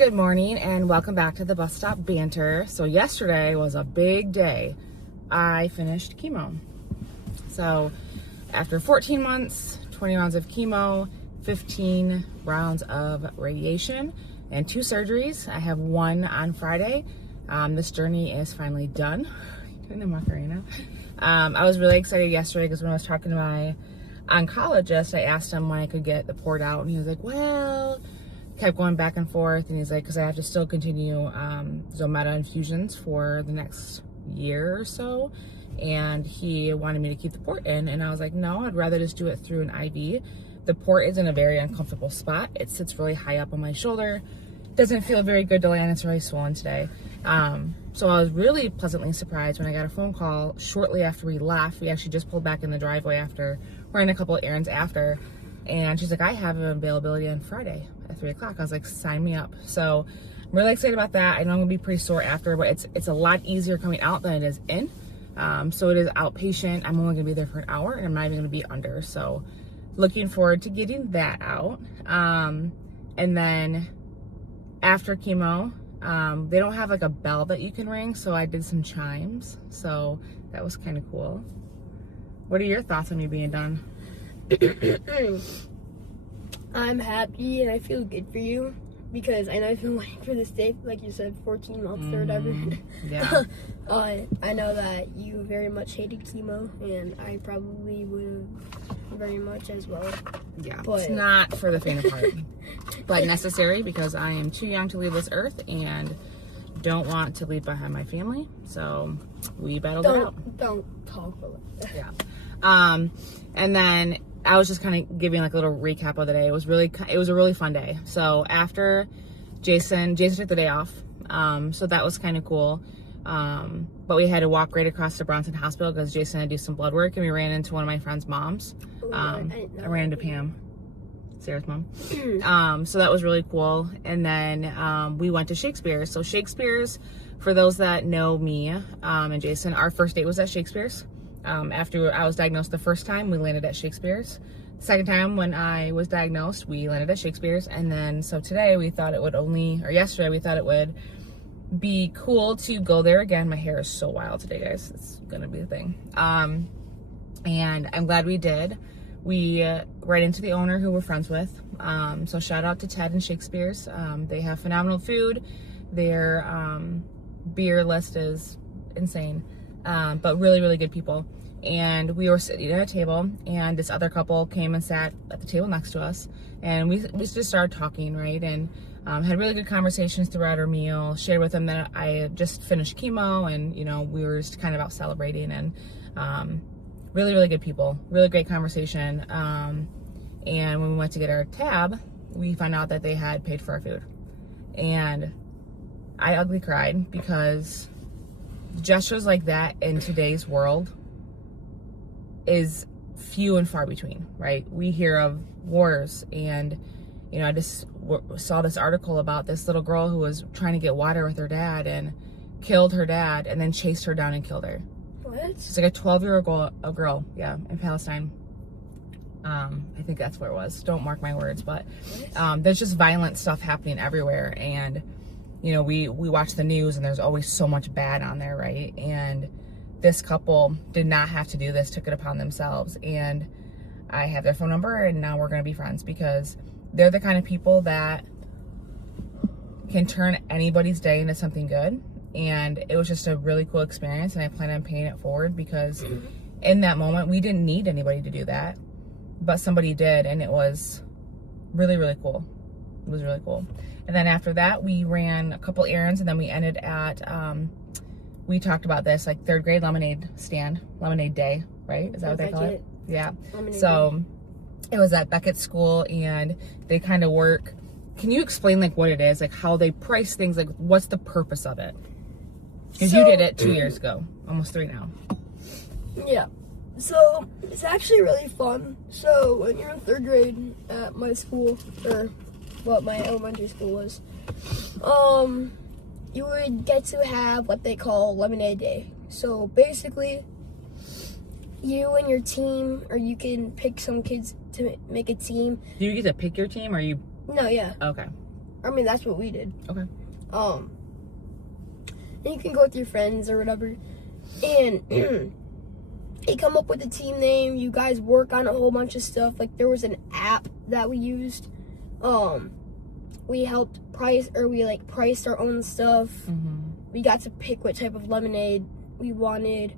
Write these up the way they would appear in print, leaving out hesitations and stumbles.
Good morning and welcome back to the Bus Stop Banter. So yesterday was a big day. I finished chemo. So after 14 months, 20 rounds of chemo, 15 rounds of radiation, and 2 surgeries. I have one on Friday. This journey is finally done. Doing the Macarena. I was really excited yesterday because when I was talking to my oncologist, I asked him when I could get the port out, and he was like, well, kept going back and forth, and he's like, because I have to still continue Zometa infusions for the next year or so, and he wanted me to keep the port in, and I was like, no, I'd rather just do it through an IV. The port is in a very uncomfortable spot. It sits really high up on my shoulder. Doesn't feel very good to land. It's really swollen today. So I was really pleasantly surprised when I got a phone call shortly after we left. We actually just pulled back in the driveway after running a couple of errands after, and she's like, I have an availability on Friday at 3 o'clock. I was like, sign me up. So I'm really excited about that. I know I'm gonna be pretty sore after, but it's a lot easier coming out than it is in. So it is outpatient. I'm only gonna be there for an hour, and I'm not even gonna be under. So looking forward to getting that out. And then after chemo, they don't have like a bell that you can ring, so I did some chimes. So that was kind of cool. What are your thoughts on me being done? I'm happy and I feel good for you because I know I've been waiting for this day, like you said, 14 months or whatever. Yeah. I know that you very much hated chemo, and I probably would have very much as well. Yeah, but it's not for the faint of heart, but necessary because I am too young to leave this earth and don't want to leave behind my family. So we battled it out. Don't talk about that. Yeah. And then I was just kind of giving like a little recap of the day. It was a really fun day. So after Jason took the day off. So that was kind of cool. But we had to walk right across to Bronson Hospital because Jason had to do some blood work, and we ran into one of my friend's moms. I ran into Pam, Sarah's mom. So that was really cool. And then we went to Shakespeare's. So Shakespeare's, for those that know me and Jason, our first date was at Shakespeare's. After I was diagnosed the first time, we landed at Shakespeare's. The second time when I was diagnosed, we landed at Shakespeare's. And then, so today we thought it would yesterday we thought it would be cool to go there again. My hair is so wild today, guys. It's gonna be a thing. And I'm glad we did. We ran into the owner who we're friends with. So shout out to Ted and Shakespeare's. They have phenomenal food. Their beer list is insane. But really, really good people. And we were sitting at a table, and this other couple came and sat at the table next to us, and we just started talking, right? And had really good conversations throughout our meal. Shared with them that I had just finished chemo, and we were just kind of out celebrating, and really, really good people, really great conversation. And when we went to get our tab, we found out that they had paid for our food, and I ugly cried because gestures like that in today's world is few and far between, right? We hear of wars, and I just saw this article about this little girl who was trying to get water with her dad and killed her dad and then chased her down and killed her. What? It's like a 12-year-old girl, yeah, in Palestine. I think that's where it was. Don't mark my words, but there's just violent stuff happening everywhere, and we watch the news, and there's always so much bad on there, right? And this couple did not have to do this, took it upon themselves. And I have their phone number, and now we're going to be friends because they're the kind of people that can turn anybody's day into something good. And it was just a really cool experience, and I plan on paying it forward because in that moment, we didn't need anybody to do that, but somebody did, and it was really, really cool. It was really cool. And then after that, we ran a couple errands, and then we ended at, we talked about this, like 3rd grade lemonade day, right? Is that what they call it? Yeah. So it was at Beckett's school, and they kind of work. Can you explain like what it is, like how they price things, like what's the purpose of it? Because you did it 2 years ago, almost 3 now. Yeah. So it's actually really fun. So when you're in 3rd grade at my school, or what my elementary school was, you would get to have what they call lemonade day. So basically, you and your team, or you can pick some kids to make a team. Do you get to pick your team, or you? No, yeah. Okay. I mean, that's what we did. Okay. And you can go with your friends or whatever. And they come up with a team name. You guys work on a whole bunch of stuff. Like, there was an app that we used. We helped priced our own stuff. We got to pick what type of lemonade we wanted.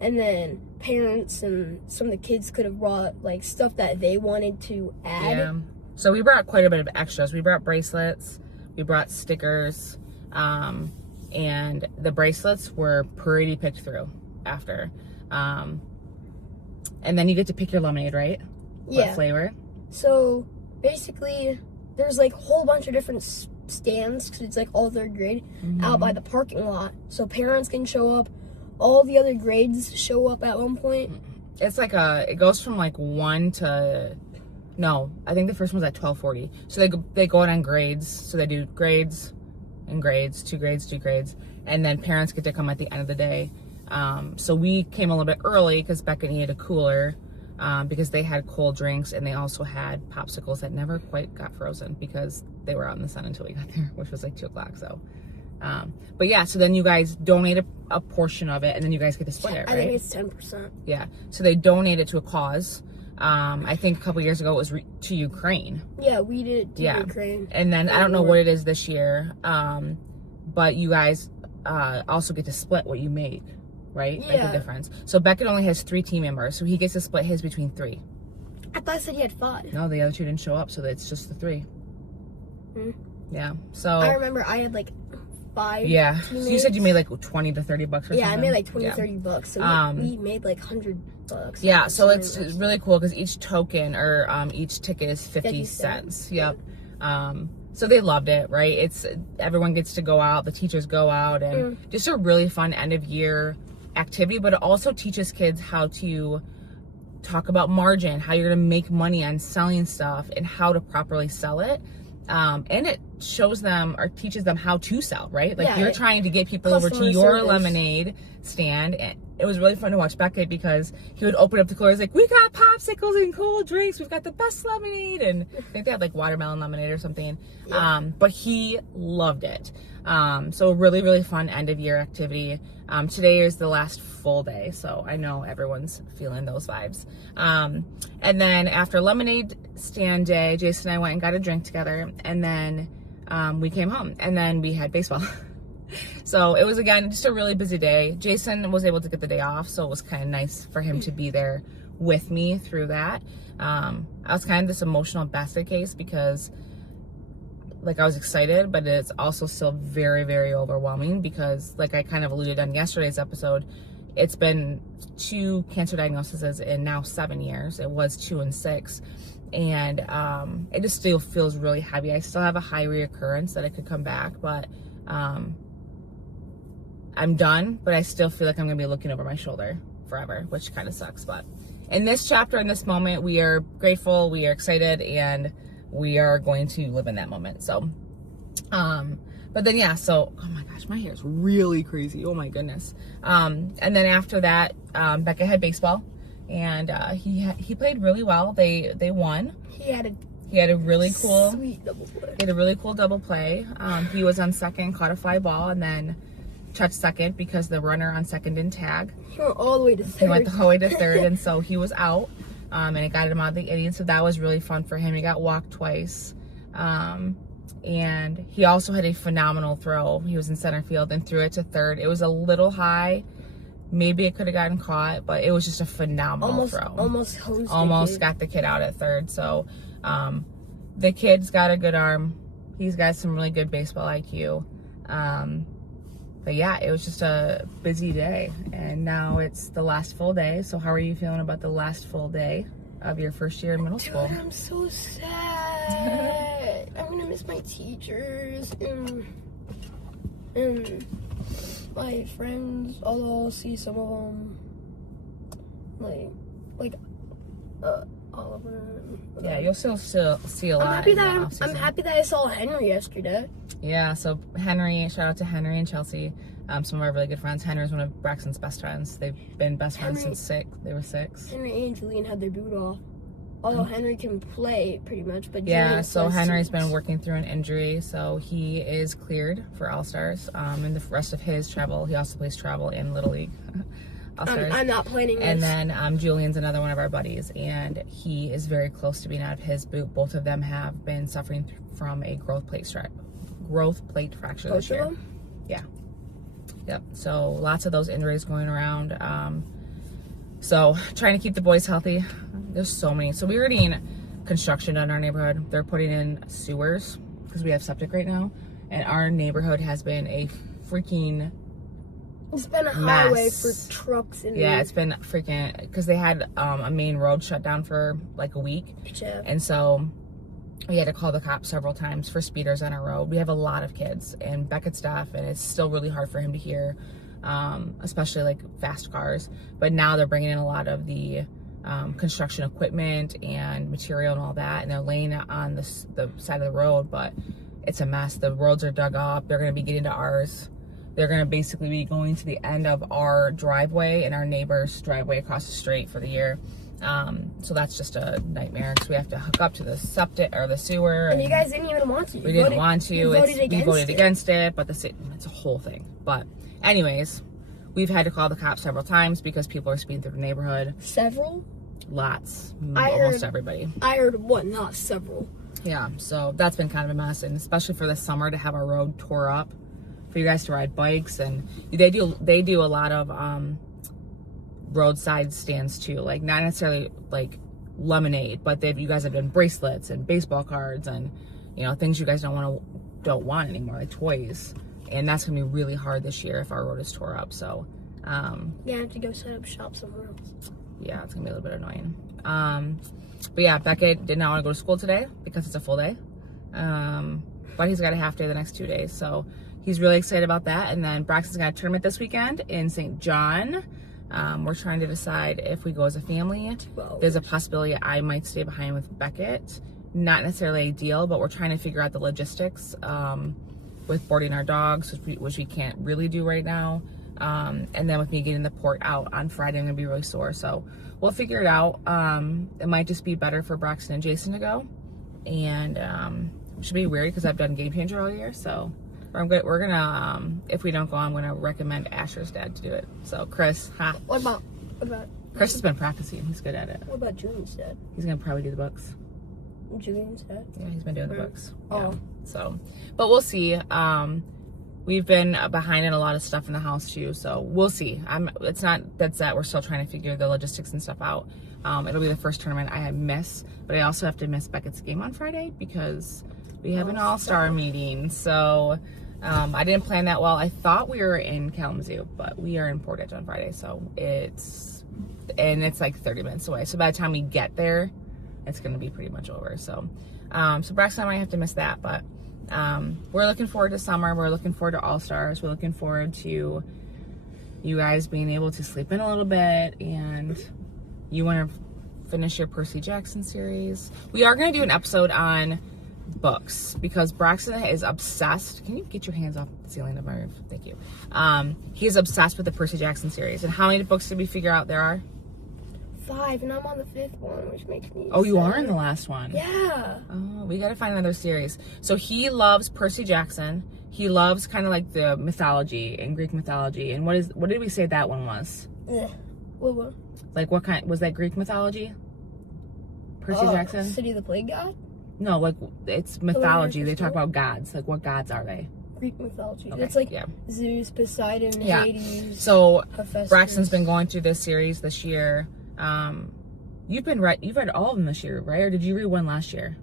And then parents and some of the kids could have brought, like, stuff that they wanted to add. Yeah. So we brought quite a bit of extras. We brought bracelets. We brought stickers. And the bracelets were pretty picked through after. And then you get to pick your lemonade, right? Yeah. What flavor? So, basically, there's, like, a whole bunch of different stands, because it's, like, all 3rd grade, out by the parking lot. So parents can show up. All the other grades show up at one point. It's like it goes from like 1 to, no, I think the first one's at 12:40. So they go on grades. So they do grades and grades, 2 grades, 2 grades. And then parents get to come at the end of the day. So we came a little bit early because Becca needed a cooler because they had cold drinks, and they also had popsicles that never quite got frozen because they were out in the sun until we got there, which was like 2 o'clock. So. But yeah, so then you guys donate a portion of it, and then you guys get to split it, right? I think it's 10%. Yeah. So they donate it to a cause. I think a couple years ago it was to Ukraine. Yeah, we did it to Ukraine. And then I don't know what it is this year, but you guys also get to split what you make, right? Yeah. Like the difference. So Beckett only has 3 team members, so he gets to split his between 3. I thought I said he had 5. No, the other 2 didn't show up, so it's just the 3. Yeah. So I remember I had like 5. Yeah. So you said you made like $20 to $30 or something? Yeah, I made like 20, $30. So we made like $100. Yeah, so it's really cool because each token or each ticket is 50 cents. Yep. So they loved it, right? Everyone gets to go out, the teachers go out, and just a really fun end of year activity, but it also teaches kids how to talk about margin, how you're gonna make money on selling stuff, and how to properly sell it. And it shows them or teaches them how to sell, right? Like you're trying to get people over to your lemonade stand. And it was really fun to watch Beckett because he would open up the cooler. He's like, we got popsicles and cold drinks. We've got the best lemonade. And I think they had like watermelon lemonade or something. Yeah. But he loved it. So a really, really fun end of year activity. Today is the last full day, so I know everyone's feeling those vibes. And then after lemonade stand day, Jason and I went and got a drink together, and then we came home, and then we had baseball. So it was, again, just a really busy day. Jason was able to get the day off, so it was kind of nice for him to be there with me through that. I was kind of this emotional basket case because like I was excited, but it's also still very, very overwhelming because like I kind of alluded on yesterday's episode, it's been 2 cancer diagnoses in now 7 years. It was 2 and 6. And it just still feels really heavy. I still have a high reoccurrence that it could come back, but I'm done, but I still feel like I'm gonna be looking over my shoulder forever, which kind of sucks. But in this chapter, in this moment, we are grateful, we are excited, and we are going to live in that moment. So, but then, yeah, so, oh my gosh, my hair is really crazy. Oh my goodness. And then after that, Becca had baseball, and he played really well. They won. He had a really cool, sweet double play. He had a really cool double play. He was on second, caught a fly ball, and then touched second because the runner on second didn't tag. He went all the way to third. He went the whole way to third, and so he was out. And it got him out of the inning, so that was really fun for him. He got walked twice. And he also had a phenomenal throw. He was in center field and threw it to third. It was a little high. Maybe it could have gotten caught, but it was just a phenomenal throw. Almost got the kid out at third. So the kid's got a good arm. He's got some really good baseball IQ. But yeah, it was just a busy day, and now it's the last full day. So how are you feeling about the last full day of your first year in middle school? Dude, I'm so sad. I'm gonna miss my teachers and my friends. Although I'll see some of them, like all of them. Yeah, you'll still see a lot. I'm happy that I saw Henry yesterday. Yeah, so Henry, shout out to Henry and Chelsea, some of our really good friends. Henry's one of Braxton's best friends. They've been best friends since they were 6. Henry and Julian had their boot off. Although Henry can play pretty much, but yeah, so Henry's been working. working through an injury, so he is cleared for All-Stars. And the rest of his travel, he also plays travel in Little League All-Stars. I'm not planning this. And then Julian's another one of our buddies, and he is very close to being out of his boot. Both of them have been suffering from a growth plate fracture this year. Yeah. Yep. So lots of those injuries going around. So trying to keep the boys healthy. There's so many. So we were getting construction done in our neighborhood. They're putting in sewers because we have septic right now, and our neighborhood has been a freaking It's been a highway mess. for trucks and Yeah, it's been freaking, because they had a main road shut down for like a week, and so we had to call the cops several times for speeders on our road. We have a lot of kids, and Beckett's deaf, and it's still really hard for him to hear, especially like fast cars. But now they're bringing in a lot of the construction equipment and material and all that, and they're laying it on the side of the road, but it's a mess. The roads are dug up. They're going to be getting to ours. They're going to basically be going to the end of our driveway and our neighbor's driveway across the street for the year. So that's just a nightmare because we have to hook up to the septic or the sewer. And you guys didn't even want to. We didn't want to. We voted it. against it, but it's a whole thing. But anyways, we've had to call the cops several times because people are speeding through the neighborhood. Several? Lots. Almost everybody. I heard one, not several. Yeah, so that's been kind of a mess, and especially for the summer to have our road tore up for you guys to ride bikes. And they do a lot of roadside stands too, like not necessarily like lemonade, but you guys have done bracelets and baseball cards and things you guys don't want anymore, like toys. And that's gonna be really hard this year if our road is tore up. So yeah, I have to go set up shop somewhere else. Yeah, it's gonna be a little bit annoying. But yeah, Beckett did not want to go to school today because it's a full day. But he's got a half day the next 2 days, so he's really excited about that. And then Braxton's got a tournament this weekend in St. John. We're trying to decide if we go as a family. There's a possibility I might stay behind with Beckett. Not necessarily ideal, but we're trying to figure out the logistics with boarding our dogs, which we can't really do right now. And then with me getting the port out on Friday, I'm gonna be really sore. So we'll figure it out. It might just be better for Braxton and Jason to go. And it should be weird because I've done Game Changer all year. So we're gonna if we don't go, I'm gonna recommend Asher's dad to do it. So Chris, What about Chris has been practicing. He's good at it. What about Julian's dad? He's gonna probably do the books. Julian's dad? Yeah, he's been doing the books. Yeah. Oh. So, but we'll see. We've been behind in a lot of stuff in the house too, so we'll see. It's not that's that we're still trying to figure the logistics and stuff out. It'll be the first tournament I miss, but I also have to miss Beckett's game on Friday because we have an all-star meeting. So I didn't plan that well. I thought we were in Kalamazoo, but we are in Portage on Friday, so it's like 30 minutes away. So by the time we get there, it's going to be pretty much over. So so Braxton might have to miss that, but we're looking forward to summer. We're looking forward to All-Stars. We're looking forward to you guys being able to sleep in a little bit, and you want to finish your Percy Jackson series. We are going to do an episode on books because Braxton is obsessed. Can you get your hands off the ceiling of my roof? Thank you. He's obsessed with the Percy Jackson series. And how many books did we figure out there are? 5, and I'm on the 5th one, which makes me Oh, you are in the last one. Yeah. Oh, we got to find another series. So he loves Percy Jackson. He loves kind of like the mythology and Greek mythology. And what did we say that one was? What? Like what kind was that? Greek mythology? Percy Jackson? City of the Plague God? No, like it's mythology. They talk about gods. Like what gods are they? Greek mythology. Okay, It's like yeah. Zeus, Poseidon, Yeah. Hades. So Hephaestus. Braxton's been going through this series this year. You've read all of them this year, right? Or did you read one last year?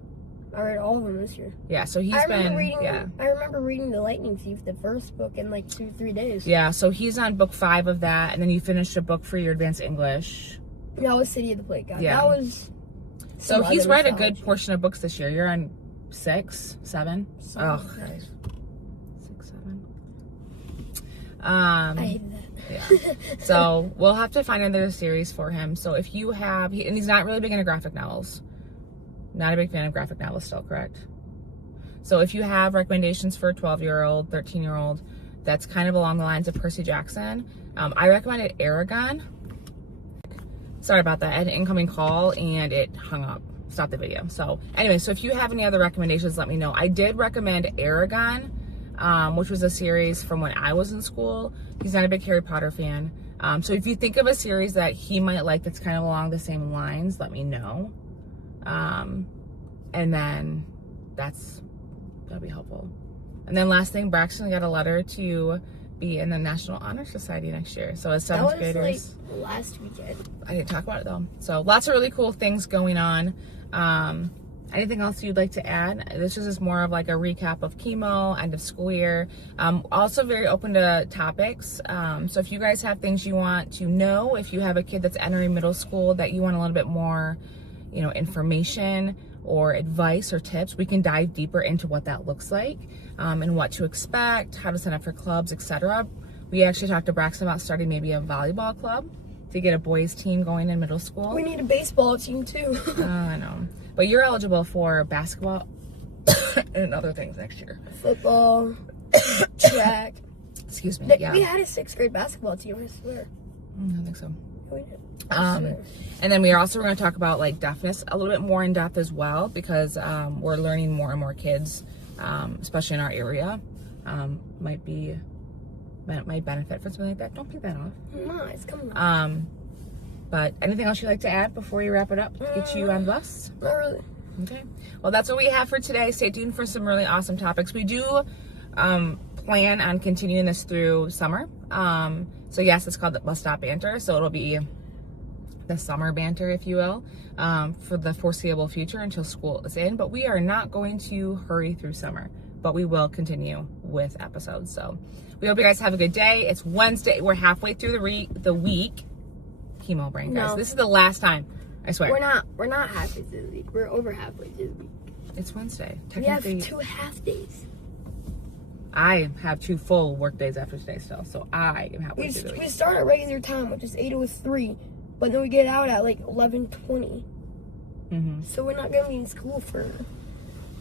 I read all of them this year. Yeah, so I remember reading The Lightning Thief, the first book, in like 2-3 days. Yeah, so he's on book 5 of that, and then you finished a book for your advanced English. That was City of the Plague God. Yeah. That was. So he's read a good portion of books this year. You're on 6, 7. Oh, 6, 7. I hate that. Yeah. So we'll have to find another series for him. So if you have, and he's not really big into graphic novels. Not a big fan of graphic novels still, correct? So if you have recommendations for a 12-year-old, 13-year-old, that's kind of along the lines of Percy Jackson, I recommended Aragon. Sorry about that. I had an incoming call and it hung up. stop the video. So anyway, so if you have any other recommendations, let me know. I did recommend Aragon, which was a series from when I was in school. He's not a big Harry Potter fan. So if you think of a series that he might like that's kind of along the same lines, let me know. And then that'll be helpful. And then last thing, Braxton got a letter to be in the National Honor Society next year. So as 7th graders. That was like last weekend. I didn't talk about it though. So lots of really cool things going on. Anything else you'd like to add? This is just more of like a recap of chemo, end of school year. Also very open to topics. So if you guys have things you want to know, if you have a kid that's entering middle school that you want a little bit more, information or advice or tips, we can dive deeper into what that looks like, and what to expect, how to sign up for clubs, etc. We actually talked to Braxton about starting maybe a volleyball club to get a boys team going in middle school. We need a baseball team too. Oh, I know. But you're eligible for basketball and other things next year. Football, track. Excuse me. Yeah. We had a 6th grade basketball team, I swear. I don't think so. We did. And then we're going to talk about like deafness a little bit more in depth as well, because we're learning more and more kids, especially in our area, might benefit from something like that. Don't pick that off. No, it's coming up. But anything else you'd like to add before you wrap it up to get you on the bus? Not really. Okay. Well, that's what we have for today. Stay tuned for some really awesome topics. We do plan on continuing this through summer. So yes, it's called the Bus Stop Banter. So it'll be the summer banter, if you will, for the foreseeable future until school is in. But we are not going to hurry through summer, but we will continue with episodes. So we hope you guys have a good day. It's Wednesday. We're halfway through the week. Chemo brain, guys. No. This is the last time. I swear. We're not halfway through the week. We're over halfway through the week. It's Wednesday. We have Technically, 2 half days. I have 2 full work days after today still, so I am halfway through the We week. start at regular time, which is 8:03, but then we get out at like 11:20. Mm-hmm. So we're not gonna be in school for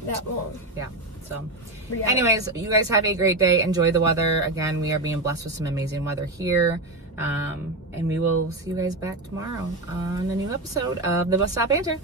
that long. Yeah. So, Yeah. anyways, you guys have a great day. Enjoy the weather. Again, we are being blessed with some amazing weather here. And we will see you guys back tomorrow on a new episode of the Bus Stop Banter.